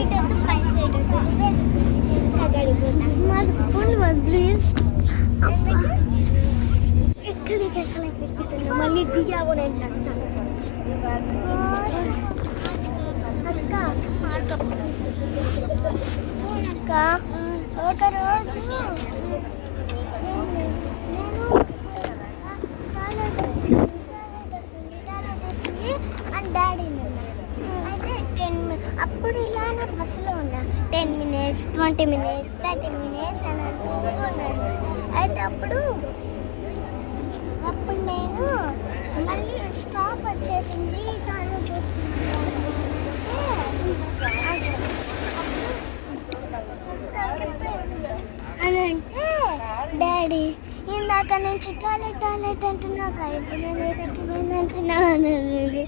Seat వద్దు పైన seat వద్దు ప్లీజ్ ఎక్కడికి ఎక్కుతున్నా మళ్ళీ దిగావు నేను అక్క ఒకరోజు డాడీ అయితే అప్పుడు ఇలా నా బస్సులో ఉన్నా 10 minutes 20 minutes 30 minutes అని అనుకున్నాను. అయితే అప్పుడు నేను మళ్ళీ స్టాప్ వచ్చేసింది అని అంటే డాడీ ఇందాక నుంచి టాయిలెట్ అంటున్నా ఇప్పుడు నేను ఎక్కిపోయిందంటున్నా అన్నాను.